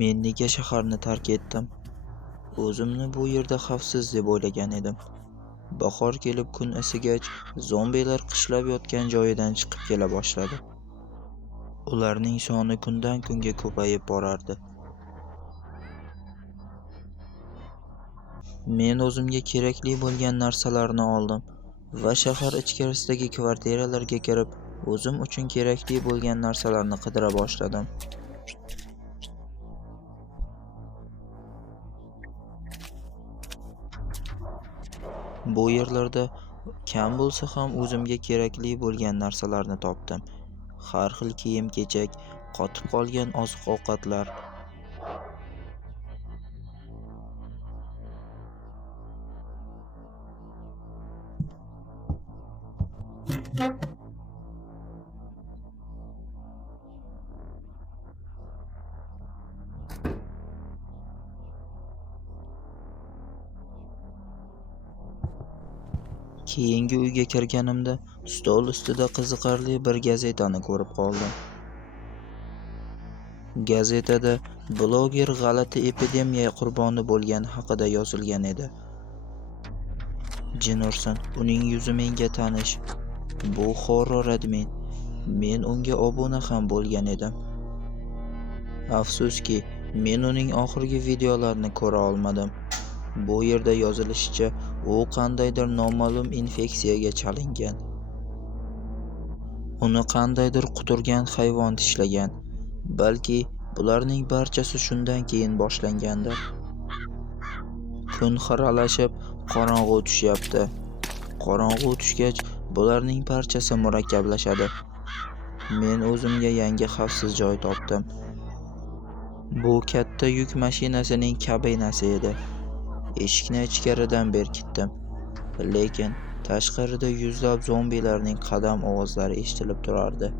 Men nega shaharni tark etdim? O'zimni bu yerda xavfsiz deb o'ylagan edim. Bahor kelib kun isigach, zombilar qishlab yotgan joyidan chiqib kela boshladi. Ularning soni kundan kunga ko'payib borardi. Men o'zimga kerakli bo'lgan narsalarni oldim va shahar ichkarisidagi kvartiralarga kirib, o'zim uchun kerakli bo'lgan narsalarni qidira boshladim. Bu yerlarda kam bo'lsa ham o'zimga kerakli bo'lgan narsalarni topdim. Har xil kiyim-kechak, qotib qolgan oziq-ovqatlar. Keyingi uyga kirganimda stol ustida qiziqarli bir gazetani ko'rib qoldim. Gazetada bloger g'alati epidemiya qurboni bo'lgani haqida yozilgan edi. Jin ursin, uning yuzi menga tanish. Bu horror admin. Men unga obuna ham bo'lgan edim. Afsuski, men uning oxirgi videolarini ko'ra olmadim. Bu yerda yozilishicha, u qandaydir noma'lum infeksiyaga chalingan. Uni qandaydir quturgan hayvon tishlagan. Balki bularning barchasi shundan keyin boshlangandir. Kun xiralashib, qorong'u tushyapti. Qorong'u tushgach, bularning barchasi murakkablashadi. Men o'zimga yangi xavfsiz joy topdim. Bu katta yuk mashinasining kabinasi edi. Eshikni ichkaridan berkitdim. Lekin tashqarida yuzlab zombilarning qadam ovozlari eshitilib turardi.